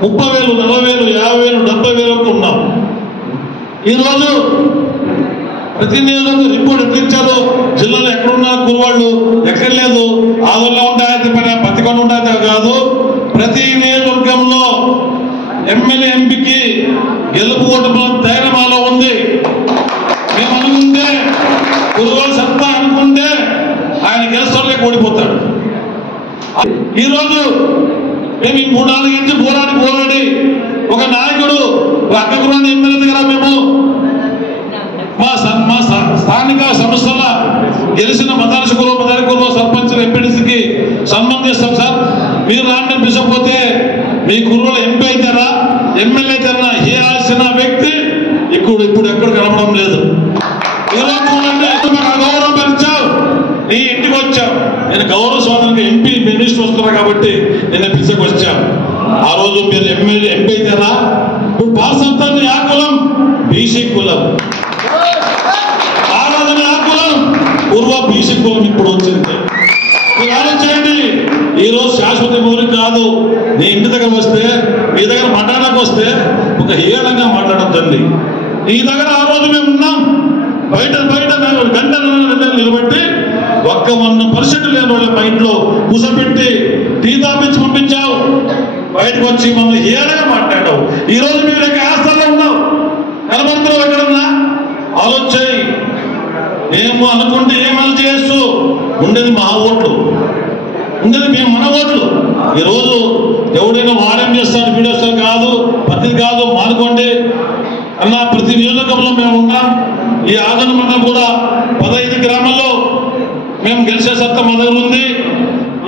30,000, 40,000, 50,000, 70,000 ఉన్నాం. ఈరోజు ప్రతి నియోజకవర్గం రిపోర్ట్ ఎట్లా ఇచ్చారు, జిల్లాలో ఎక్కడున్నారు కురువాళ్ళు ఎక్కడ లేదు, ఆదోళన ఉంటాయి పత్తికొండ ఉంటాయి కాదు, ప్రతి నియోజకవర్గంలో ఎమ్మెల్యే ఎంపీకి గెలుపు ఓటమి ధైర్యం మాలో ఉంది. మేము అనుకుంటే కురువాళ్ళు సత్తా అనుకుంటే ఆయన గెలుస్తాలే ఓడిపోతాడు. ఈరోజు మేము ఈ 3-4 ఇంటి పోరాడి ఒక నాయకుడు అక్కగురాని ఎమ్మెల్యే దగ్గర మేము మా స్థానిక సంస్థల గెలిచిన మదారి కురువ సర్పంచ్ ఎంపీడీసీకి సన్మానం చేస్తాం సార్. మీరు రాండి పిలిచకపోతే మీ కుర్రలు ఎంపీ అవుతారా ఎమ్మెల్యే అవుతారా చేయాల్సిన వ్యక్తి ఇప్పుడు ఎక్కడ కనపడం లేదు. గౌరవం పెంచావు, నీ ఇంటికి వచ్చావు. నేను గౌరవ స్వాతంత్ర ఎంపీ మినిస్టర్ వస్తున్నా కాబట్టి నేను పిలిచకు వచ్చాను. ఆ రోజు మీరు ఎమ్మెల్యే ఎంపీ అవుతారా? ఇప్పుడు పార్సంతాన్ని ఆ కులం బీసీ కులం, ఆరాధన ఆ కులం పూర్వ బీసీ కులం ఇప్పుడు వచ్చింది. మీరు ఆలోచించండి. ఈరోజు శాశ్వత భూమి కాదు. నీ ఇంటి దగ్గర వస్తే మీ దగ్గర మాట్లాడడానికి వస్తే ఒక హేళంగా మాట్లాడద్దండి. నీ దగ్గర ఆ రోజు మేము ఉన్నాం. బయట గంటలు నిలబెట్టి 1% లేని వాళ్ళ మా ఇంట్లో కూసపెట్టి టీ తాపించి పంపించావు. బయటకు వచ్చి మమ్మల్ని హేళంగా మాట్లాడావు. ఈ రోజు మీరు ఎక్కడ ఆస్థాలో ఉన్నావు, కనబడుతున్నావు ఎక్కడన్నా? ఆలోచన మేము అనుకుంటే ఏమని చేయొచ్చు. ఉండేది మా ఓట్లు, ఉండేది మేము మన ఓట్లు. ఈరోజు ఎవడైనా వాడేం చేస్తాడు, వీడియోస్ కాదు, పద్ధతి కాదు, మానుకోండి అన్న. ప్రతి నియోజకవర్గంలో మేము ఉన్నాం. ఈ ఆదరణ మండలం కూడా 15 గ్రామాల్లో మేము గెలిచే సత్తా మా దగ్గర ఉంది.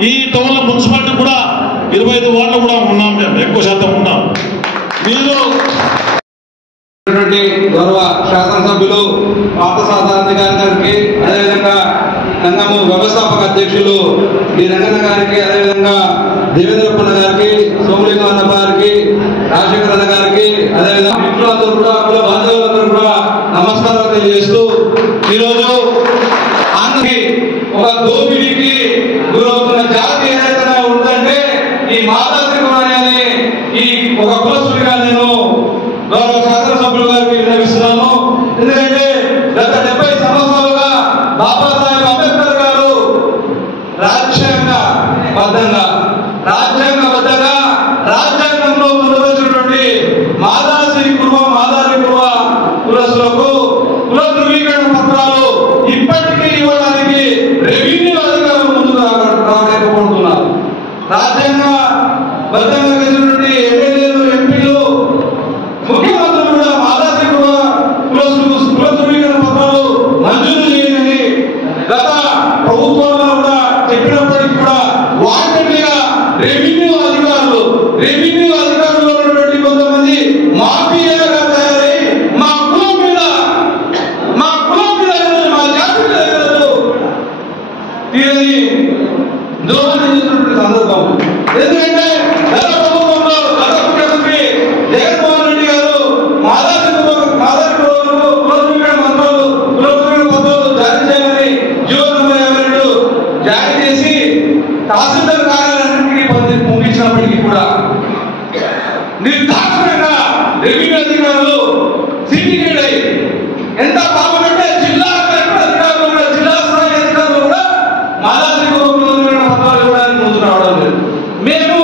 ఈ టౌన్ల మున్సిపాలిటీ కూడా 25 వార్డులు కూడా ఉన్నాం. మేము ఎక్కువ శాతం ఉన్నాం. మీరు గౌరవ శాసనసభ్యులు పార్థసారథి గారికి, అదేవిధంగా రంగము వ్యవస్థాపక అధ్యక్షులు డి రంగన్న గారికి, అదేవిధంగా దేవేంద్రప్పన్న గారికి, సోమలింగన్న గారికి, రాజశేఖర అన్న గారికి, అదేవిధంగా ఇంట్లో అందరూ కూడా కుల బాంధవులందరూ కూడా నమస్కారాలు తెలియజేస్తూ, ఈరోజు ఆంధ్రకి ఒక దోపిడీకి గురవుతున్న జాతి ఏదైతే ఉందంటే ఈ మాతాత్రికురాని అనే ఈ ఒక కులస్తుడిగా నేను గౌరవ శాసనసభ్యులు గారికి విన్నవిస్తున్నాను. ఎందుకంటే గత 70 సంవత్సరాలుగా బాబాసాహెబ్ అంబేద్కర్ గారు రాజ్యాంగబద్ధంగా రాజ్యాంగంలో పొందవలసినటువంటి మాదారి కుల కులస్తులకు కుల ధృవీకరణ పత్రాలు ఇప్పటికీ ఇవ్వడానికి రెవెన్యూ అధికారులు ముందుకు రాలేకపోతున్నారు. రాజ్యాంగబద్ధంగా గెలిచినటువంటి ఎమ్మెల్యేలు, ఎంపీలు, ముఖ్యమంత్రులు కూడా మాదారి కుల ధృవీకరణ పత్రాలు మంజూరు చేయని గత ప్రభుత్వాల్లో కూడా చెప్పినప్పటికీ కూడా వాటిగా రెవెన్యూ అధికారులు ఉన్నటువంటి కొంతమంది మాఫియాగా తయారై మా కులం మీద మా జాతి మీద తీరని దోహదం చేసినటువంటి సందర్భం. ఎందుకంటే గత ప్రభుత్వంలో గత ముఖ్యమంత్రి జగన్మోహన్ రెడ్డి గారు మాదారి పత్రాలు జారీ చేయాలని జీవో నంబర్ 52 జారీ చేసి తహసీల్దార్ కార్యాలయానికి పంపించినప్పటికీ కూడా నిర్దాక్షిణ్యంగా రెవెన్యూ అధికారులు సిండికేట్ అయ్యి ఎంత పాపమంటే జిల్లా అధికారులు కూడా, జిల్లా స్థాయి అధికారులు కూడా మాదారి పత్రాలు ఇవ్వడానికి ముందు రావడం లేదు. మేము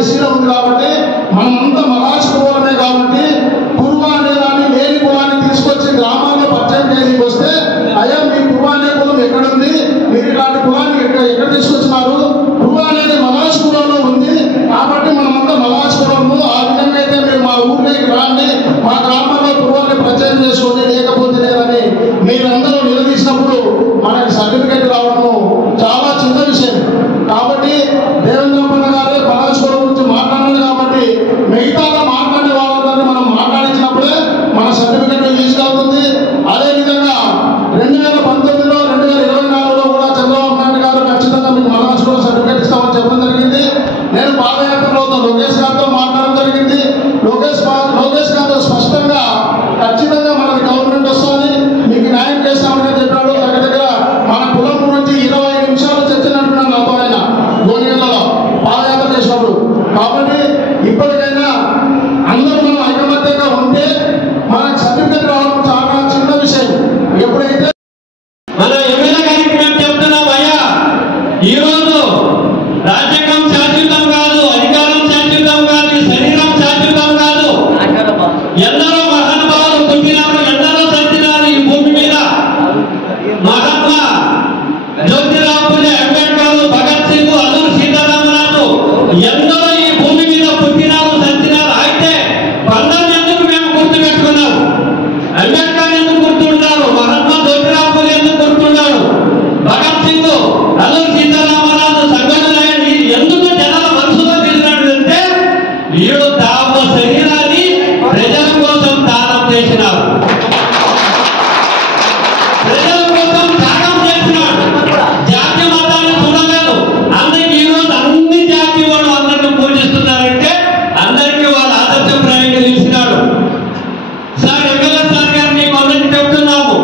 ఎస్సీలో ఉంది కాబట్టి మనమంతా మరాఠీ కులమే కాబట్టి కుర్మ అనే దాన్ని లేని కులాన్ని తీసుకొచ్చి గ్రామాల్లో పరిచయం చేయడానికి వస్తే అయ్యా మీ కుర్మ అనే కులం ఎక్కడుంది, మీరు ఇలాంటి కులాన్ని ఎక్కడ తీసుకొచ్చినారు, కుర్మ అనేది మరాఠీ కులంలో ఉంది కాబట్టి మనమంతా మరాఠీ కులము, ఆ విధంగా అయితే మీరు మా ఊర్లోకి రాండి, మా గ్రామాల్లో కుర్మాన్ని పరిచయం చేసుకోండి, లేకపోతే లేదని మీరందరూ నిలదీసినప్పుడు మనకి సర్టిఫికేట్ రావడము చాలా చిన్న విషయం. కాబట్టి దేవేంద్రప్పన్న గారే మరాఠీ కులం గురించి మాట్లాడాలి కాబట్టి మిగతా మాట్లాడే వాళ్ళందరినీ మనం మాట్లాడించినప్పుడే మన సర్టిఫికేట్ రిలీజ్ అవుతుంది. అదేవిధంగా 2019లో 2024లో కూడా చంద్రబాబు నాయుడు గారు ఖచ్చితంగా మీకు మరాఠీ కులం సర్టిఫికేట్ ఇస్తామని చెప్పడం జరిగింది. నేను పాదయాత్రలో లోకేష్ గారితో మాట్లాడడం జరిగింది. లోకేష్ గారు స్పష్టంగా ఖచ్చితంగా మనకి గవర్నమెంట్ వస్తుంది, మీకు న్యాయం చేస్తామని చెప్పాడు. దగ్గర మన కులం గురించి 20 నిమిషాలు చర్చ నడిపినాడు నాతో ఆయన గోనిగల్లో పాదయాత్ర చేసినప్పుడు. కాబట్టి ఇప్పటికైనా అందరూ మనం ఐకమత్యంగా ఉంటే మనకు సర్టిఫికేట్ రావడం చాలా చిన్న విషయం. ఎప్పుడైతే మన ఎమ్మెల్యే గారికి మేము చెప్తున్నాం, అయ్యా ఈరోజు రాజ్యాంగం శాశ్వతం కాదు, అధికారం శాశ్వతం కాదు, శరీరం శాశ్వతం కాదు. ఎందరో మహానుభావులు పుట్టినారు, ఎందరో చచ్చినారు ఈ భూమి మీద. మహాత్మా జ్యోతిరావు పూలే, అంబేద్కర్, భగత్ సింగ్, అల్లూరి సీతారామరాజు ఎందరో ఈ భూమి మీద పుట్టినారు, చచ్చినారు. అయితే పండుగ ఎందుకు మేము గుర్తుపెట్టుకున్నాం? అంబేద్కర్ ఎందుకు గుర్తుంటారు? మహాత్మా జ్యోతిరావు పూలే ఎందుకు గుర్తుంటాడు? భగత్ సింగ్, అల్లూరి సీతారామరాజు సంఘటన ఎందుకు జనాల మనసులో తెలిసినట్టుంటే వీళ్ళు తమ శరీరాన్ని ప్రజల కోసం దానం చేసినారు, ప్రజల కోసం త్యాగం చేసినాడు. జాతి మతాన్ని చూడలేదు. అందరికి ఈరోజు అన్ని జాతి వాళ్ళు అందరిని పూజిస్తున్నారంటే అందరికీ వాళ్ళ ఆదర్శప్రాయంగా నిలిచినాడు. సార్ ఎమ్మెల్యే సార్ గారు మీకు అందరికీ చెప్తున్నాము,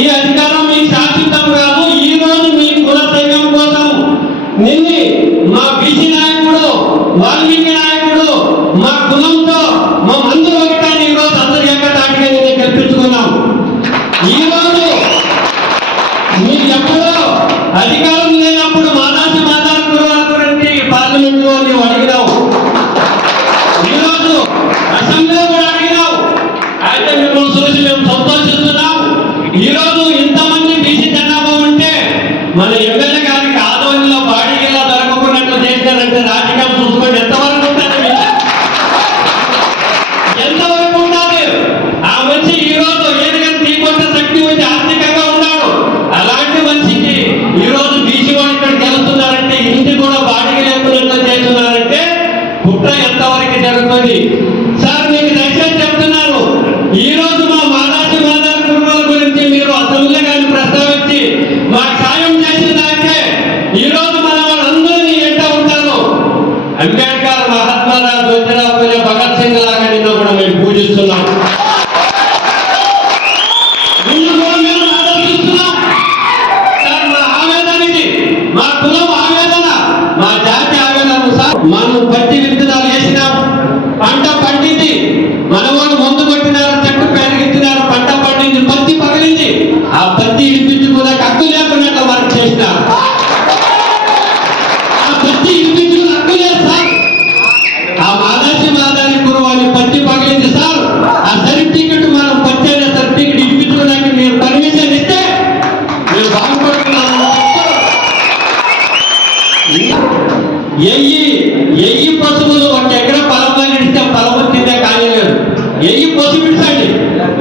ఈ అధికారం మీకు శాశ్వతం కాదు. ఈ రోజు మీ కుల సంఘం కోసం నిన్ని మా బీసీ నాయకుడు, వాల్మీకి నాయకుడు, మా కులంతో మా మందులు ఒకటాన్ని ఈరోజు అందరి ఏకతాటిగా నిన్ను గెలిపించుకున్నాం. ఈరోజు మీకు ఎప్పుడో అధికారం లేనప్పుడు మానాసి మాదాల కులాల గురించి పార్లమెంట్లో నీవు అడిగినావు, ఈరోజు అసెంబ్లీలో కూడా అడిగినావు. అయితే మిమ్మల్ని చూసి మేము సంతోషిస్తున్నాం. ఈరోజు ఇంతమంది బీసీ జనాభా ఉంటే మన ఎమ్మెల్యే గారికి ఆదోళనలో బాడీగా దొరకకున్నట్లు చేశారంటే రాజకీయం చూసుకోండి ఎంతవరకు ఉంటుంది, ఎంతవరకు ఉండాలి. ఆ మనిషి ఈరోజు ఏదైనా తీకొట్ట శక్తి వచ్చి ఆర్థికంగా ఉన్నాడు. అలాంటి మనిషికి ఈరోజు బీసీ వాళ్ళు ఇక్కడ గెలుస్తున్నారంటే, ఇంటి కూడా బాడీగా లేకున్నట్లు చేస్తున్నారంటే కుట్ర ఎంతవరకు జరుగుతుంది? సార్ మీకు దయచేసి చెప్తున్నాను, ఈ రోజు మా మానాసి మాదాల కుటుంబాల గురించి మీరు అసెంబ్లీ గారిని ప్రస్తావించి మాకు సాయం చేసిందంటే ఈరోజు మన వాళ్ళందరినీ ఎంట ఉంటారు. అంబేద్కర్, మహాత్మా జ్యోతిరావు పూలే, భగత్ సింగ్ లాగా నిన్ను కూడా మేము పూజిస్తున్నాం, నిన్ను కూడా మేము ఆదర్శిస్తున్నాం. సార్ మా ఆవేదన ఇది, మా కులం ఆవేదన, మా జాతి ఆవేదన. సార్ మనం పత్తి విత్తనాలు వేసినాం, పంట పండింది, మనవాళ్ళు మందు కొట్టినారు, చెట్టు పెరిగిస్తున్నారు, పంట పండింది, పత్తి పగిలింది. ఆ పత్తి ఇడిపించుకునే హక్కు లేకున్నట్లు వర్క్ చేసినారు. ఆ పత్తి ఇడిపించుకునే హక్కు లేదు సార్. ఆ మాదాసి మాదాని కురువాని పత్తి పగిలింది సార్. ఆ సర్టిఫికెట్ మనం పత్తి అనే సర్టిఫికెట్ ఇడిపించుకోవడానికి మీరు పర్మిషన్ ఇస్తే మేము బాగుపడుతున్నాము. ఎయ్యి పశువులు ఒక ఎకర పొలంలో ఇడిస్తే పొలం తిందే కాయలేదు. 1000 పశువులు ఇచ్చండి,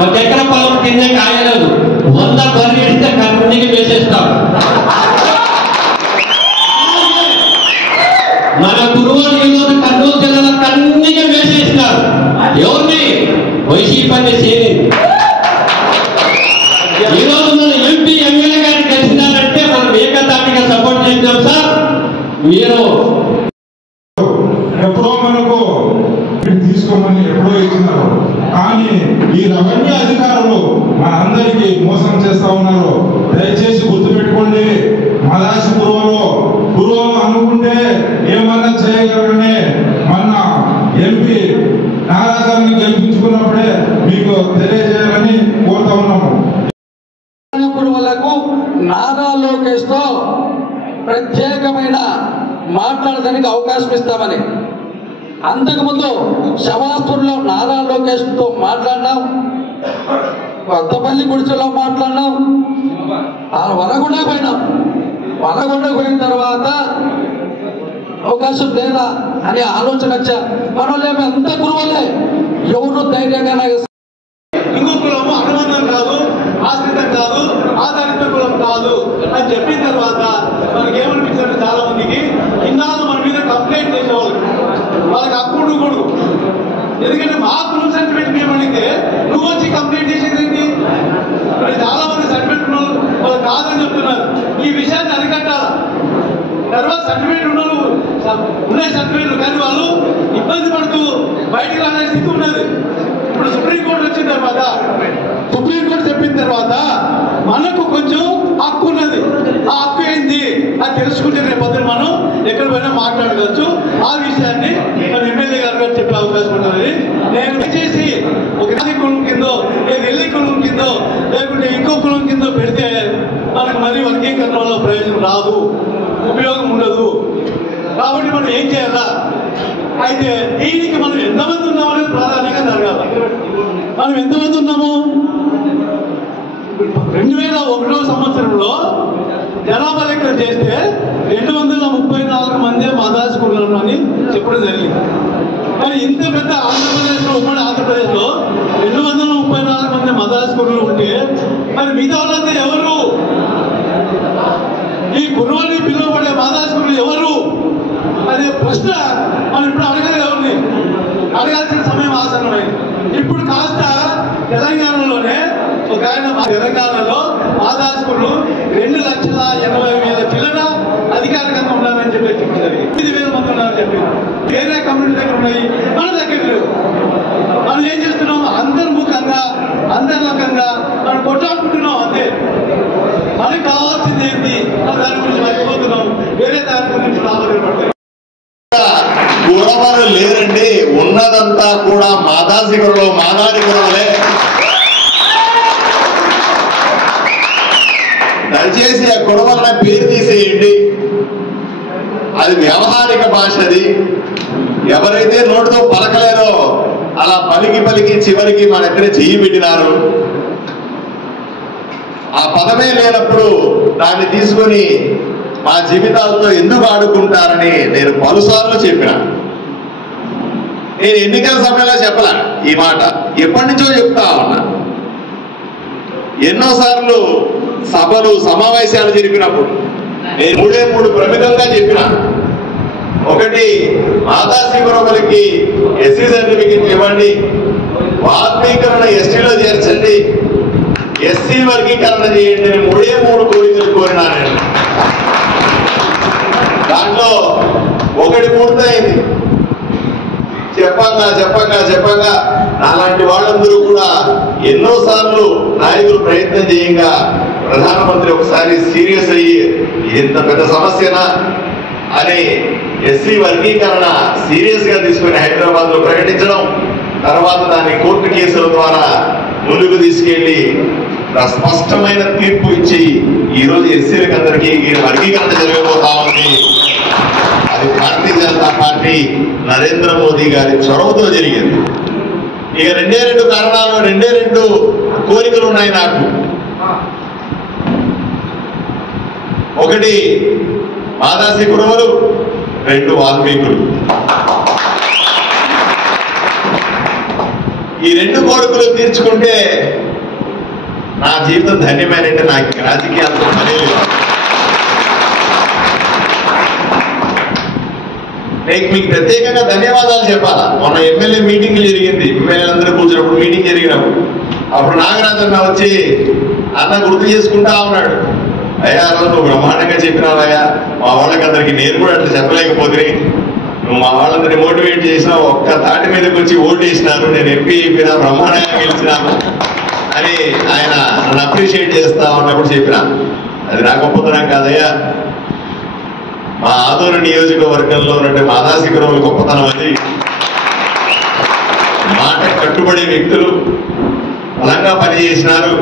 ఒక ఎకర పొలం తిందే కాయలేదు. 100 బర్రెలు ఇడిస్తే కన్నుకి వేసేస్తాం. మన గురువులు ఈరోజు కర్నూలు జిల్లాలో కన్నుకి వేసేసినారు. ఎవరిని? వైసీపీ సేని. ఈరోజు మన ఎంపీ ఎమ్మెల్యే గారిని కలిసినారంటే మనం ఏకతాటిగా సపోర్ట్ చేసినాం సార్. మీరు ఎప్పుడో మనకు తీసుకోమని ఎప్పుడో ఇచ్చినారు, కానీ ఈ రెవెన్యూ అధికారులు మనందరికీ మోసం చేస్తా ఉన్నారు. దయచేసి గుర్తుపెట్టుకోండి, మదాసి గురువులు అనుకుంటే ఏమన్నా చేయగలరని మొన్న ఎంపీ నారాజాన్ని గెలిపించుకున్నప్పుడే మీకు తెలియజేయాలని కోరుతా ఉన్నాము. గురువులకు నారా లోకేష్ తో ప్రత్యేకమైన మాట్లాడడానికి అవకాశం ఇస్తామని అంతకుముందు శవాపూర్లో నారా లోకేష్తో మాట్లాడినాం, కొత్తపల్లి గుడిచెలో మాట్లాడినాం, వనగొండ పోయినాం. వనగొండ పోయిన తర్వాత అవకాశం లేదా అనే ఆలోచన వచ్చా. మనోళ్ళేమో అంత గురువులే, ఎవరు ధైర్యంగా ఇంకో కులము అనుబంధం కాదు, ఆశ్రితం కాదు, ఆధారిత కులం కాదు అని చెప్పిన తర్వాత మనకి ఏమనిపించారు, చాలా మందికి ఇన్నాళ్ళు మన మీద కంప్లైంట్ చేసేవాళ్ళు, వాళ్ళకి అప్పుడు కొడుకు. ఎందుకంటే మా కులం సర్టిఫికేట్ మేము అడిగితే నువ్వు వచ్చి కంప్లైంట్ చేసేది ఏంటి? చాలా మంది సర్టిఫికేట్ ఉన్న వాళ్ళు కాదని చెప్తున్నారు. ఈ విషయాన్ని అరికట్టాలి. తర్వాత సర్టిఫికేట్ ఉన్న ఉన్నాయి సర్టిఫికేట్లు, కానీ వాళ్ళు ఇబ్బంది పడుతూ బయటికి రానే స్థితి ఉన్నది. ఇప్పుడు సుప్రీంకోర్టు వచ్చిన తర్వాత, సుప్రీంకోర్టు చెప్పిన తర్వాత మనకు కొంచెం హక్కు ఉన్నది. ఆ హక్కు ఏంది అది తెలుసుకుంటే రేపొద్దున మనం ఎక్కడ పోయినా మాట్లాడవచ్చు. ఆ విషయాన్ని మన ఎమ్మెల్యే గారు చెప్పే అవకాశం ఉంటుంది. నేను చేసి ఒక కులం కిందో లేదా ఎల్లి కులం కిందో లేకుంటే ఇంకో కులం కిందో పెడితే మనకు మరీ వర్గీకరణ వల్ల ప్రయోజనం రాదు, ఉపయోగం ఉండదు. కాబట్టి మనం ఏం చేయాలా? అయితే దీనికి మనం ఎంతమంది ఉన్నామనేది ప్రాధాన్యంగా జరగాలి. మనం ఎంతమంది ఉన్నాము? 2001 సంవత్సరంలో జనాభా లెక్కన చేస్తే 234 మంది మాదాసి కులాలు అని చెప్పడం జరిగింది. కానీ ఇంత పెద్ద ఆంధ్రప్రదేశ్లో, ఉమ్మడి ఆంధ్రప్రదేశ్లో 234 మంది మదాసి కులాలు ఉంటే మరి మిగతా వాళ్ళంతా ఎవరు? ఈ కుర్రవాణి పిలువబడే మాదాసి కులాలు ఎవరు అనే ప్రశ్న మనం ఇప్పుడు అడగలేదు. ఎవరిని అడగాల్సిన సమయం ఆసన్నమైంది. ఇప్పుడు కాస్త తెలంగాణలోనే ఒక ఆయన తెలంగాణలో మాదాసుకులు 2,80,000 చిల్లర అధికారికంగా ఉండాలని చెప్పి చెప్పింది. 8,000 మంది ఉన్నారని చెప్పి వేరే కమ్యూనిటీ దగ్గర ఉన్నాయి, మన దగ్గర లేవు. మనం ఏం చేస్తున్నాం? అంతర్ముఖంగా అంతర్ముఖంగా మనం కొట్లాడుకుంటున్నాం అంతే. మనకి కావాల్సింది ఏంటి దాని గురించి మర్చిపోతున్నాం, వేరే దాని గురించి లాభపడతాం. కులవారు లేరండి, ఉన్నదంతా కూడా మాదాసి కులలు, మాదారి కులలే. దయచేసి ఆ కులవలన పేరు తీసేయండి. అది వ్యవహారిక భాషది. ఎవరైతే నోటితో పలకలేదో అలా పలికి పలికి చివరికి మన ఎక్కడ చెయ్యి పెట్టినారు. ఆ పదమే లేనప్పుడు దాన్ని తీసుకొని మా జీవితాలతో ఎందుకు ఆడుకుంటారని నేను పలుసార్లు చెప్పిన. నేను ఎన్నికల సమయంలో చెప్పలా ఈ మాట, ఎప్పటి నుంచో చెప్తా ఉన్నా. ఎన్నోసార్లు సభలు సమావేశాలు జరిపినప్పుడు నేను 3 ప్రముఖంగా చెప్పిన. ఒకటి, మాదాసి కులములకి ఎస్సీ సర్టిఫికెట్ ఇవ్వండి, వాల్మీకరణ ఎస్టీలో చేర్చండి, ఎస్సీ వర్గీకరణ చేయండి అని 3 కోరికలు కోరినా నేను. దాంట్లో ఒకటి పూర్తయింది. చెప్పంగా అలాంటి వాళ్ళందరూ కూడా ఎన్నోసార్లు నాయకులు ప్రయత్నం చేయంగా ప్రధానమంత్రి ఒకసారి సీరియస్ అయ్యి ఇంత పెద్ద సమస్యనా అని ఎస్సీ వర్గీకరణ సీరియస్ గా తీసుకుని హైదరాబాద్ లో ప్రకటించడం, తర్వాత దాన్ని కోర్టు కేసుల ద్వారా ముందుకు తీసుకెళ్లి స్పష్టమైన తీర్పు ఇచ్చి ఈరోజు ఎస్సీలకు అందరికీ వర్గీకరణ జరగబోతా ఉంది. అది భారతీయ జనతా పార్టీ నరేంద్ర మోదీ గారి చొరవతో జరిగింది. ఇక 2 కారణాలు, 2 కోరికలు ఉన్నాయి నాకు. ఒకటి మాదాసి కులములు, 2 వాల్మీకులు. ఈ 2 కోరికలు తీర్చుకుంటే నా జీవితం ధన్యమైనంటే నాకు రాజకీయాలతో పని లేదు. నేను మీకు ప్రత్యేకంగా ధన్యవాదాలు చెప్పాలా. మొన్న ఎమ్మెల్యే మీటింగ్ జరిగింది, ఎమ్మెల్యేలందరూ కూర్చున్నప్పుడు మీటింగ్ జరిగినప్పుడు అప్పుడు నాగరాజన్న వచ్చి అన్న గుర్తు చేసుకుంటా ఉన్నాడు, అయ్యా నువ్వు బ్రహ్మాండంగా చెప్పినావయ్యా, మా వాళ్ళకందరికి నేను కూడా అట్లా చెప్పలేకపోతే నువ్వు మా వాళ్ళందరినీ మోటివేట్ చేసినావు, ఒక్క తాటి మీదకి వచ్చి ఓటు వేసినారు, నేను ఎంపీ అయిపోయినా బ్రహ్మాండంగా గెలిచినాను అని ఆయన నన్ను అప్రిషియేట్ చేస్తా ఉన్నప్పుడు చెప్పిన. అది నా గొప్పతనం కాదయ్యా, మా ఆదూరు నియోజకవర్గంలో ఉన్నట్టు మాదాసి కులముల గొప్పతనం అది. మాట కట్టుబడే వ్యక్తులు బలంగా పనిచేసినారు.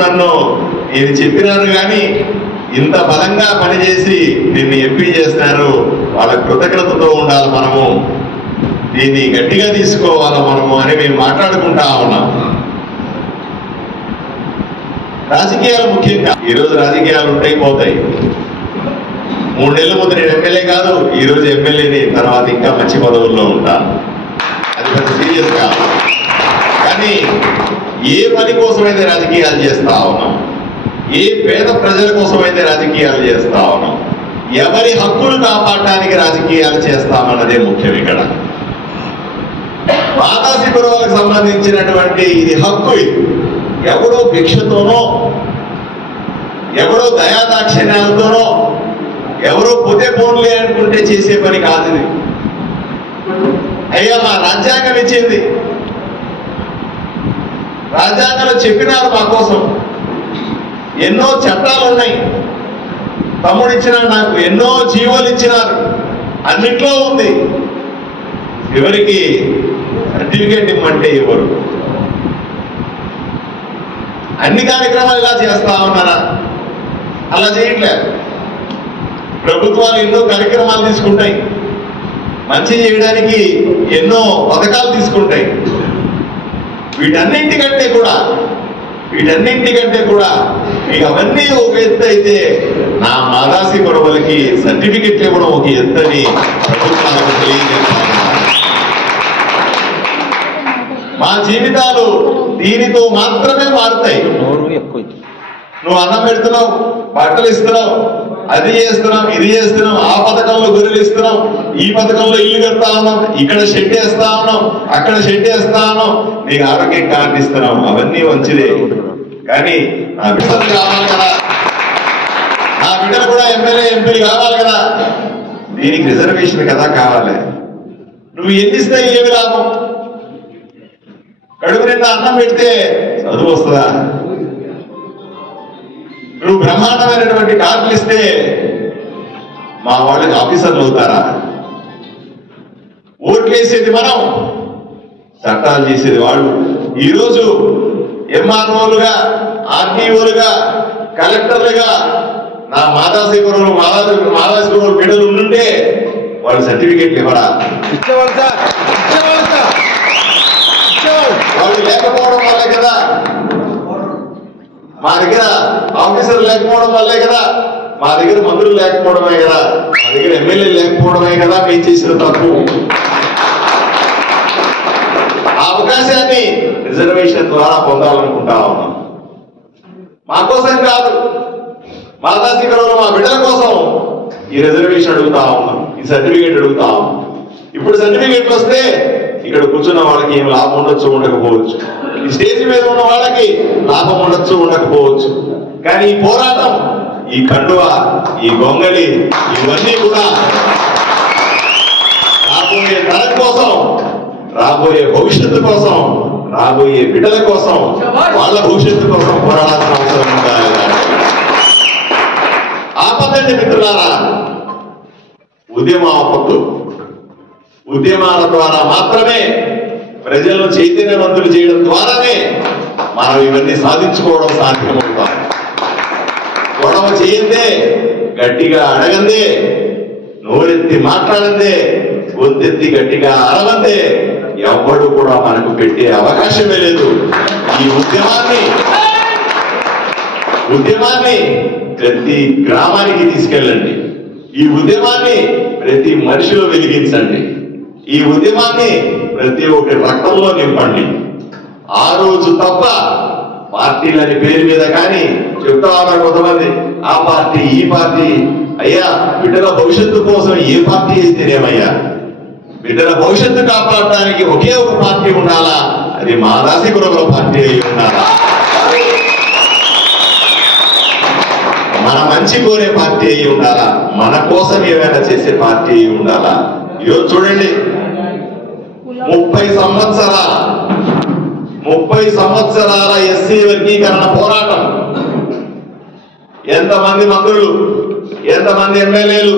నన్ను నేను చెప్పినాను కానీ ఇంత బలంగా పనిచేసి దీన్ని ఎంపీ చేస్తున్నారు, వాళ్ళ కృతజ్ఞతతో ఉండాలి మనము, దీన్ని గట్టిగా తీసుకోవాలి మనము అని మేము మాట్లాడుకుంటా ఉన్నాం. రాజకీయాలు ముఖ్యంగా ఈరోజు రాజకీయాలు ఉంటాయి పోతాయి. 3 నెలల ముందు నేను ఎమ్మెల్యే కాదు, ఈరోజు ఎమ్మెల్యేని, తర్వాత ఇంకా మంచి పదవుల్లో ఉంటాను. అది పెద్ద సీరియస్ కాదు. కానీ ఏ పని కోసమైతే రాజకీయాలు చేస్తా ఉన్నాం, ఏ పేద ప్రజల కోసమైతే రాజకీయాలు చేస్తా ఉన్నాం, ఎవరి హక్కులు కాపాడటానికి రాజకీయాలు చేస్తామన్నదే ముఖ్యం. ఇక్కడ మాతాసి గురువులకు సంబంధించినటువంటి ఇది హక్కు. ఇది ఎవడో భిక్షతోనో, ఎవడో దయాదాక్షిణ్యాలతోనో, ఎవరో పొదే పోన్లే అనుకుంటే చేసే పని కాదు ఇది. అయ్యా మా రాజ్యాంగం ఇచ్చింది, రాజ్యాంగంలో చెప్పినారు మా కోసం, ఎన్నో చట్టాలు ఉన్నాయి, తమ్ముడు ఇచ్చినాడు నాకు, ఎన్నో జీవోలు ఇచ్చినారు, అన్నిట్లో ఉంది. ఎవరికి సర్టిఫికేట్ ఇవ్వమంటే ఇవ్వరు. అన్ని కార్యక్రమాలు ఇలా చేస్తా ఉన్నారా? అలా చేయట్లేదు. ప్రభుత్వాలు ఎన్నో కార్యక్రమాలు తీసుకుంటాయి, మంచి చేయడానికి ఎన్నో పథకాలు తీసుకుంటాయి. వీటన్నింటికంటే కూడా మీకు అవన్నీ ఒక ఎత్తు అయితే, నా మాదాసి గొడవలకి సర్టిఫికెట్లు ఇవ్వడం ఒక ఎత్తని ప్రభుత్వాలకు తెలియజేస్తాను. మా జీవితాలు దీనితో మాత్రమే మారుతాయి. నువ్వు అన్నం పెడుతున్నావు, బట్టలు ఇస్తున్నావు, అది చేస్తున్నాం, ఇది చేస్తున్నాం, ఆ పథకంలో గొర్రెలు ఇస్తున్నాం, ఈ పథకంలో ఇల్లు కడతా ఉన్నాం, ఇక్కడ షెడ్ వేస్తా ఉన్నాం, అక్కడ షెడ్ వేస్తా ఉన్నాం, నీకు ఆరోగ్యం కార్డు ఇస్తున్నాం, అవన్నీ మంచిదే. కానీ నా బిడ్డలు కావాలి కదా, నా బిడ్డలు కూడా ఎమ్మెల్యే ఎంపీలు కావాలి కదా, దీనికి రిజర్వేషన్ కదా కావాలి. నువ్వు ఎన్ని ఇస్తే ఏమి లాభం? కడుపు నిండా అన్నం పెడితే చదువు వస్తుందా? నువ్వు బ్రహ్మాండమైనటువంటి కార్డులు ఇస్తే మా వాళ్ళకి ఆఫీసర్లు అవుతారా? ఓట్లు వేసేది మనం, చట్టాలు చేసేది వాళ్ళు. ఈరోజు ఎంఆర్ఓలుగా, ఆర్టీఓలుగా, కలెక్టర్లుగా నా మాదాసి గురువులు బిడ్డలు ఉండుంటే వాళ్ళు సర్టిఫికేట్లు ఇవ్వరా? వాళ్ళు లేకపోవడం వల్లే కదా, మా దగ్గర ఆఫీసర్లు లేకపోవడం వల్లే కదా, మా దగ్గర మంత్రులు లేకపోవడమే కదా, మా దగ్గర ఎమ్మెల్యేలు లేకపోవడమే కదా మేము చేసిన తప్పు. ఆ అవకాశాన్ని రిజర్వేషన్ ద్వారా పొందాలనుకుంటా ఉన్నాం. మా కోసం కాదు, మాతాసి గురువులు మా బిడ్డల కోసం ఈ రిజర్వేషన్ అడుగుతా ఉన్నాం, ఈ సర్టిఫికేట్ అడుగుతా ఉన్నాం. ఇప్పుడు సర్టిఫికేట్లు వస్తే ఇక్కడ కూర్చున్న వాళ్ళకి ఏం లాభం ఉండొచ్చు, ఉండకపోవచ్చు. ఈ స్టేజ్ మీద ఉన్న వాళ్ళకి లాభం ఉండొచ్చు, ఉండకపోవచ్చు. కానీ ఈ పోరాటం, ఈ కండువ, ఈ గొంగళి, ఇవన్నీ కూడా రాబోయే తరం కోసం, రాబోయే భవిష్యత్తు కోసం, రాబోయే బిడ్డల కోసం, వాళ్ళ భవిష్యత్తు కోసం పోరాడాల్సిన అవసరం ఉండాలి. ఆపదండి మిత్రులారా, ఉద్యమం ఆపద్దు. ఉద్యమాల ద్వారా మాత్రమే, ప్రజలను చైతన్యవంతులు చేయడం ద్వారానే మనం ఇవన్నీ సాధించుకోవడం సాధ్యమవుతాం. గొడవ చేయందే, గట్టిగా అడగందే, నోరెత్తి మాట్లాడందే, గొంతెత్తి గట్టిగా అరవందే ఎవ్వడు కూడా మనకు పెట్టే అవకాశమే లేదు. ఈ ఉద్యమాన్ని ప్రతి గ్రామానికి తీసుకెళ్ళండి. ఈ ఉద్యమాన్ని ప్రతి మనిషిలో వెలిగించండి. ఈ ఉద్యమాన్ని ప్రతి ఒక్కరి రక్తంలో నింపండి. ఆ రోజు తప్ప పార్టీలని పేరు మీద కానీ చెప్తా ఉన్నారు కొంతమంది, ఆ పార్టీ ఈ పార్టీ. అయ్యా, బిడ్డల భవిష్యత్తు కోసం ఏ పార్టీ అయితేనేమయ్యా, బిడ్డల భవిష్యత్తు కాపాడటానికి ఒకే ఒక పార్టీ ఉండాలా, అది మాదాసి గురువుల పార్టీ అయి ఉండాలా, మన మంచి కోరే పార్టీ అయి ఉండాలా, మన కోసం ఏమైనా చేసే పార్టీ అయి ఉండాలా. ఈరోజు చూడండి, 30 సంవత్సరాల ఎస్సీ వర్గీకరణ పోరాటం, ఎంతమంది మంత్రులు, ఎంతమంది ఎమ్మెల్యేలు,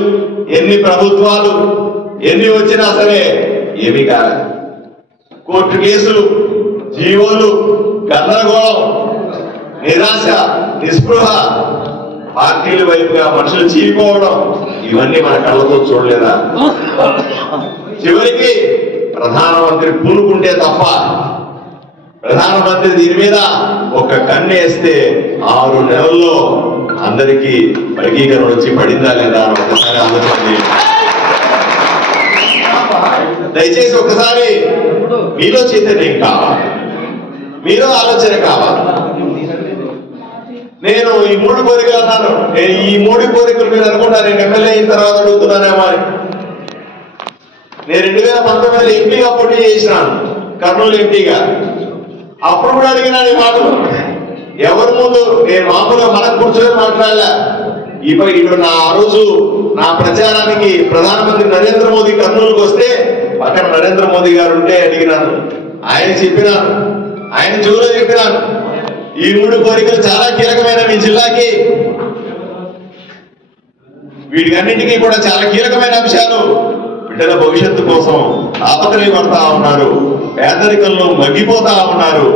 ఎన్ని ప్రభుత్వాలు, ఎన్ని వచ్చినా సరే ఏమీ కాలేదు. కోర్టు కేసులు, జీవోలు, గందరగోళం, నిరాశ, నిస్పృహ, పార్టీల వైపుగా మనుషులు చీలిపోవడం, ఇవన్నీ మన కళ్ళతో చూడలేదా? చివరికి ప్రధానమంత్రి పూనుకుంటే తప్ప ప్రధానమంత్రి దీని మీద ఒక కన్ను వేస్తే 6 నెలల్లో అందరికీ వర్గీకరణ వచ్చి పడిందా లేదా అని ఒకసారి ఆలోచన. దయచేసి ఒకసారి మీలో చైతన్యం కావాలి, మీలో ఆలోచన కావాలి. నేను ఈ 3 కోరికలు అన్నాను. నేను ఈ 3 కోరికలు మీరు అనుకుంటా నేను ఎమ్మెల్యే అయిన తర్వాత అడుగుతున్నానేమో అని. నేను 2019 ఎంపీగా పోటీ చేసినాను, కర్నూలు ఎంపీగా. అప్పుడు కూడా అడిగినాను ఈ మాటలు. ఎవరి ముందు నేను మామూలుగా మనం కూర్చొని మాట్లాడలే. ఇప్పుడు ఆ రోజు నా ప్రచారానికి ప్రధానమంత్రి నరేంద్ర మోదీ కర్నూలుకు వస్తే పక్కన నరేంద్ర మోదీ గారు ఉంటే అడిగినాను. ఆయన చెప్పినాను, ఆయన చెవులో చెప్పినాను, ఈ 3 కోరికలు చాలా కీలకమైన మీ జిల్లాకి, వీటికన్నింటికీ కూడా చాలా కీలకమైన అంశాలు. బిడ్డల భవిష్యత్తు కోసం ఆపత్రయపడతా ఉన్నారు, పేదరికంలో మగ్గిపోతా ఉన్నారు,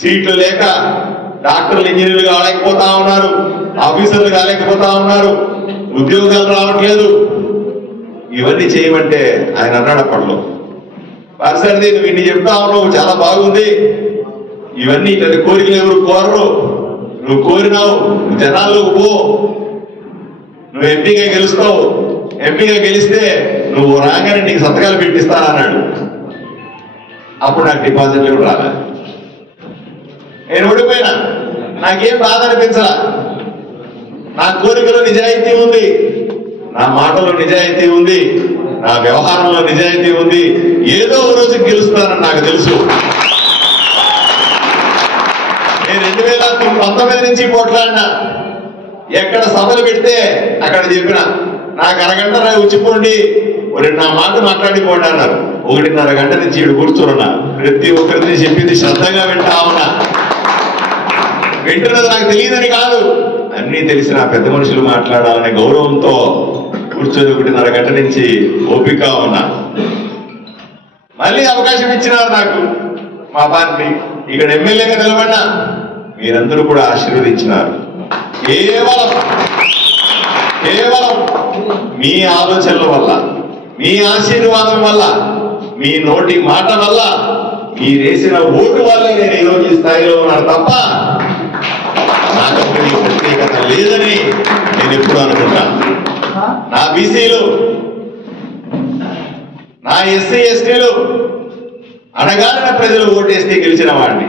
సీట్లు లేక డాక్టర్లు ఇంజనీర్లు కాలేకపోతా ఉన్నారు, ఆఫీసర్లు కాలేకపోతా ఉన్నారు, ఉద్యోగాలు రావట్లేదు. ఇవన్నీ చేయమంటే ఆయన అన్నాడు అప్పట్లో, పరిసరిది నువ్వు ఇన్ని చెప్తా ఉన్నావు చాలా బాగుంది, ఇవన్నీ ఇట్లాంటి కోరికలు ఎవరు కోరరు, నువ్వు కోరినావు జనాల్లోకి పో, నువ్వు ఎంపీగా గెలుస్తావు, ఎంపీగా గెలిస్తే నువ్వు రాగానే నీకు సంతకాలు పెట్టిస్తానన్నాడు. అప్పుడు నాకు డిపాజిట్లు కూడా రాలేదు. నేను ఓడిపోయినా, నాకేం బాధ అనిపించలా. నా కోరికలో నిజాయితీ ఉంది, నా మాటలో నిజాయితీ ఉంది, నా వ్యవహారంలో నిజాయితీ ఉంది. ఏదో ఒక రోజు గెలుస్తానని నాకు తెలుసు. నేను 2019 నుంచి పోట్లాడినా, ఎక్కడ సభలు పెడితే అక్కడ చెప్పిన నాకు అరగంట వచ్చిపోండి, నా మాట మాట్లాడిపోండి అన్నారు. 1.5 గంట నుంచి ఇక్కడ కూర్చున్నా, ప్రతి ఒక్కరిని చెప్పింది శ్రద్ధగా వింటా ఉన్నా. వింటున్నది నాకు తెలియదని కాదు, అన్నీ తెలిసిన పెద్ద మనుషులు మాట్లాడాలనే గౌరవంతో కూర్చొని 1.5 గంట నుంచి ఓపిక ఉన్నా. మళ్ళీ అవకాశం ఇచ్చినారు నాకు మా పార్టీ, ఇక్కడ ఎమ్మెల్యేగా నిలబడినా మీరందరూ కూడా ఆశీర్వదించినారు. కేవలం మీ ఆలోచనల వల్ల, మీ ఆశీర్వాదం వల్ల, మీ నోటి మాట వల్ల, మీరేసిన ఓటు వల్లే నేను ఈరోజు ఈ స్థాయిలో ఉన్నాను తప్ప నాకు ప్రత్యేకత లేదని నేను ఎప్పుడు అనుకుంటాను. నా బీసీలు, నా ఎస్సీ ఎస్టీలు, అణగారిన ప్రజలు ఓటేస్తే గెలిచిన వాడిని.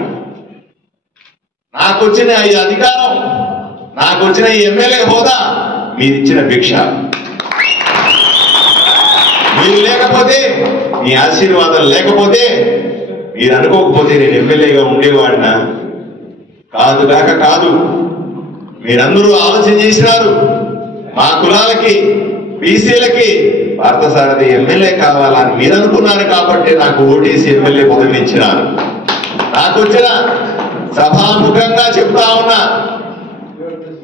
నాకొచ్చిన ఈ అధికారం, నాకొచ్చిన ఈ ఎమ్మెల్యే హోదా మీరిచ్చిన భిక్ష. మీరు లేకపోతే, మీ ఆశీర్వాదం లేకపోతే, మీరు అనుకోకపోతే నేను ఎమ్మెల్యేగా ఉండేవాడినా? కాదు కాక కాదు. మీరందరూ ఆలోచన చేసినారు, మా కులాలకి బీసీలకి పార్థసారథి ఎమ్మెల్యే కావాలని మీరు అనుకున్నారు కాబట్టి నాకు ఓటేసి ఎమ్మెల్యే పదవి ఇచ్చినారు. నాకు వచ్చిన సభాముఖంగా చెప్తా ఉన్నా,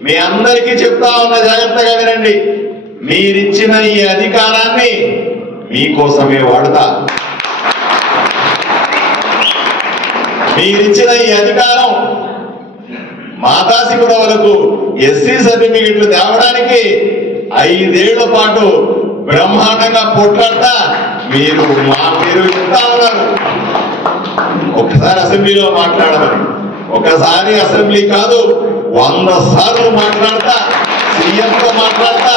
మీ అందరికీ చెప్తా ఉన్నా, జాగ్రత్తగా వినండి. మీరిచ్చిన ఈ అధికారాన్ని మీకోసమే వాడతా. మీరిచ్చిన ఈ అధికారం మాతాసి గొడవలకు ఎస్సీ సర్టిఫికెట్లు తేవడానికి 5 ఏళ్ల పాటు బ్రహ్మాండంగా పోట్లాడతా మీరు చెప్తా ఉన్నారు. ఒకసారి అసెంబ్లీలో మాట్లాడమని, ఒకసారి అసెంబ్లీ కాదు 100 సార్లు మాట్లాడతా, సీఎంతో మాట్లాడతా,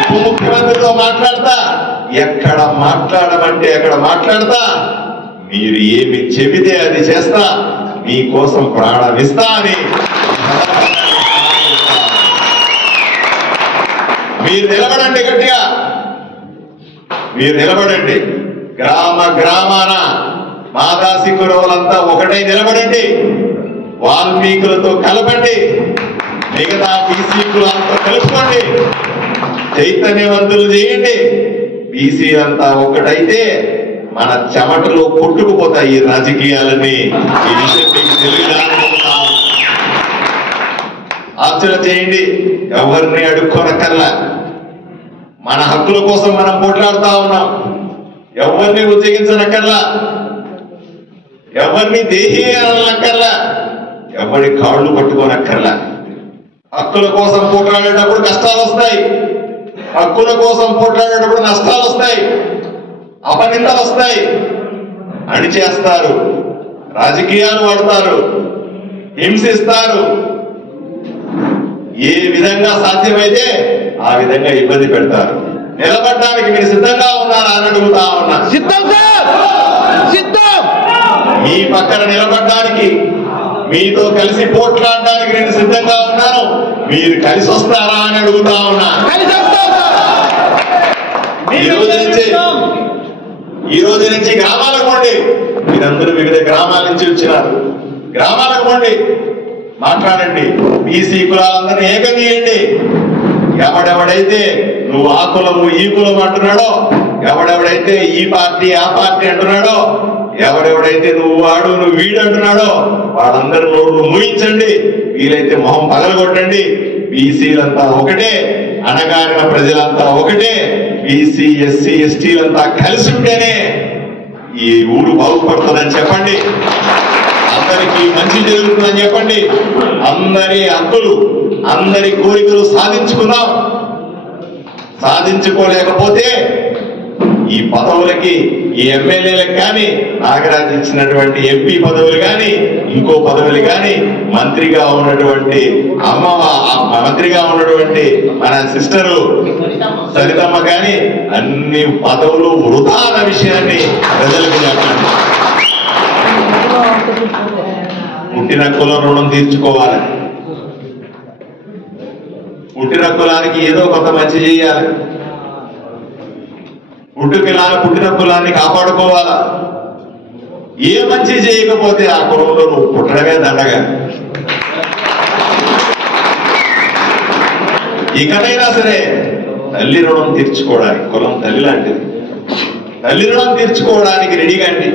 ఉప ముఖ్యమంత్రితో మాట్లాడతా, ఎక్కడ మాట్లాడమంటే అక్కడ మాట్లాడతా. మీరు ఏమి చెబితే అది చేస్తా, మీకోసం ప్రాణం ఇస్తా అని మీరు నిలబడండి, గట్టిగా మీరు నిలబడండి. గ్రామాన మాదాసి కురవులంతా ఒకటై నిలబడండి, వాల్మీకులతో కలపండి, మిగతా బీసీ కులాలతో కలుపుకోండి, చైతన్యవంతులు చేయండి. బీసీ అంతా ఒక్కటైతే మన చెమటలో కొట్టుకుపోతాయి ఈ రాజకీయాలని. ఈ విషయం మీకు తెలియదా? ఆలోచన చేయండి. ఎవరిని అడుక్కోనక్కర్లా, మన హక్కుల కోసం మనం పోట్లాడుతా ఉన్నాం. ఎవరిని ఉద్యోగించనక్కర్లా, ఎవరిని దేహీ అనక్కర్లా, ఎవరి కాళ్ళు పట్టుకోనక్కర్లా. హక్కుల కోసం పోట్లాడేటప్పుడు కష్టాలు వస్తాయి, హక్కుల కోసం పోట్లాడేటప్పుడు నష్టాలు వస్తాయి, అపనిందలు వస్తాయి, అణిచేస్తారు, రాజకీయాలు వాడతారు, హింసిస్తారు. ఏ విధంగా సాధ్యమైతే ఆ విధంగా ఇబ్బంది పెడతారు. నిలబడడానికి మీరు సిద్ధంగా ఉన్నారా అని అడుగుతా ఉన్నా. మీ పక్కన నిలబడడానికి, మీతో కలిసి పోట్లాడడానికి నేను సిద్ధంగా ఉన్నాను. మీరు కలిసి వస్తారా అని అడుగుతా ఉన్నా. ఈ రోజు నుంచి గ్రామాలకు పోండి. మీరందరూ వివిధ గ్రామాల నుంచి వచ్చినారు. గ్రామాలకు పోండి, మాట్లాడండి. బీసీ కులాలందరినీ ఏకం చేయండి. ఎవడెవడైతే నువ్వు ఆ కులము ఈ కులం అంటున్నాడో, ఎవడెవడైతే ఈ పార్టీ ఆ పార్టీ అంటున్నాడో, ఎవడెవడైతే నువ్వు వాడు నువ్వు వీడు అంటున్నాడో వాళ్ళందరూ నోళ్ళు మూయించండి. వీలైతే మొహం పగలగొట్టండి. బీసీలంతా ఒకటే, అణగారిన ప్రజలంతా ఒకటే. బీసీ ఎస్సీ ఎస్టీలంతా కలిసి ఉంటేనే ఈ ఊరు బాగుపడుతుందని చెప్పండి. అందరికీ మంచి జరుగుతుందని చెప్పండి. అందరి హక్కులు, అందరి కోరికలు సాధించుకుందాం. సాధించుకోలేకపోతే ఈ పదవులకి, ఈ ఎమ్మెల్యేలకు కానీ, నాగరాజు ఇచ్చినటువంటి ఎంపీ పదవులు కానీ, ఇంకో పదవులు కానీ, మంత్రిగా ఉన్నటువంటి మంత్రిగా ఉన్నటువంటి మన సిస్టరు సరితమ్మ కానీ, అన్ని పదవులు వృధా అన్న విషయాన్ని ప్రజలకు చెప్పండి. పుట్టిన కులం రుణం తీర్చుకోవాలి. పుట్టిన కులానికి ఏదో కొంత మంచి చేయాలి. పుట్టిన కులాన్ని కాపాడుకోవాలా. ఏ మంచి చేయకపోతే ఆ కులంలో నువ్వు పుట్టడమే దండగా. ఇకనైనా సరే తల్లి రుణం తీర్చుకోవడానికి, కులం తల్లి లాంటిది, తల్లి రుణం తీర్చుకోవడానికి రెడీగాండి.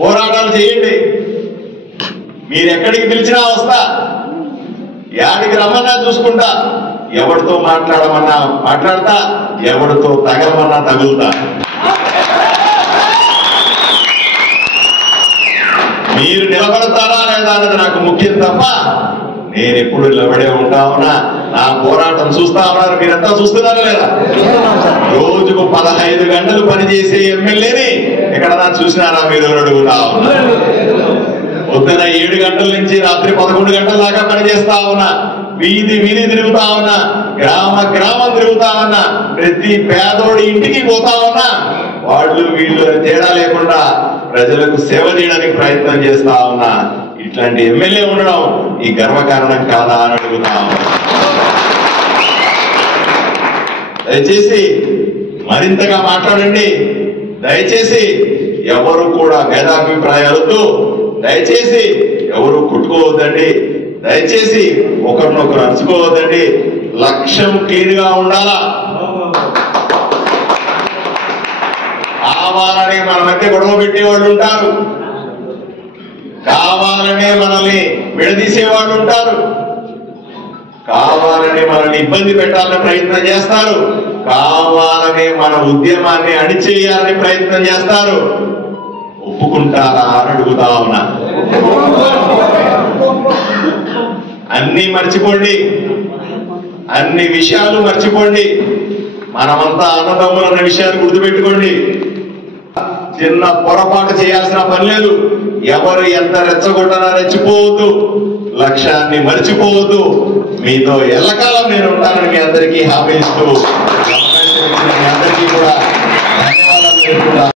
పోరాటాలు చేయండి. మీరు ఎక్కడికి పిలిచినా వస్తా, యాడికి రమ్మన్నా చూసుకుంటా, ఎవరితో మాట్లాడమన్నా మాట్లాడతా, ఎవరితో తగలమన్నా తగులుతా. మీరు నిలబడతారా లేదా అన్నది నాకు ముఖ్యం తప్ప నేను ఎప్పుడు నిలబడే ఉంటా ఉన్నా. నా పోరాటం చూస్తా ఉన్నారు, మీరంతా చూస్తున్నారా లేదా? రోజుకు 15 గంటలు పనిచేసే ఎమ్మెల్యేని ఎక్కడన్నా చూసినారా మీరు అడుగుతా ఉన్నారు. పొద్దున 7 గంటల నుంచి రాత్రి 11 గంటల దాకా పనిచేస్తా ఉన్నా. వీధి వీధి తిరుగుతా ఉన్నా, గ్రామం తిరుగుతా ఉన్నా, ప్రతి పేదోడి ఇంటికి పోతా ఉన్నా. వాళ్ళు వీళ్ళు తేడా లేకుండా ప్రజలకు సేవ చేయడానికి ప్రయత్నం చేస్తా ఉన్నా. ఇట్లాంటి ఎమ్మెల్యే ఉండడం ఈ గర్వకారణం కాదా అని అడుగుతా ఉన్నా. దయచేసి మరింతగా మాట్లాడండి. దయచేసి ఎవరు కూడా భేదాభిప్రాయాలతో దయచేసి ఎవరు కొట్టుకోవద్దండి. దయచేసి ఒకరినొకరు అరుచుకోవద్దండి. లక్ష్యం క్లియర్ గా ఉండాలా. కావాలని మన మధ్య గొడవ పెట్టేవాళ్ళు ఉంటారు, కావాలనే మనల్ని విడదీసేవాళ్ళు ఉంటారు, కావాలని మనల్ని ఇబ్బంది పెట్టాలని ప్రయత్నం చేస్తారు, కావాలనే మన ఉద్యమాన్ని అణిచేయాలని ప్రయత్నం చేస్తారు. ఒప్పుకుంటారా అని అడుగుతా ఉన్నా. అన్ని మర్చిపోండి, అన్ని విషయాలు మర్చిపోండి. మనమంతా అన్నదమ్ములు అన్న విషయాలు గుర్తుపెట్టుకోండి. చిన్న పొరపాటు చేయాల్సిన పని లేదు. ఎవరు ఎంత రెచ్చగొట్టనా రెచ్చిపోవద్దు, లక్ష్యాన్ని మర్చిపోవద్దు. మీతో ఎల్లకాలం నేను ఉంటానని మీ అందరికీ హామీ ఇస్తూ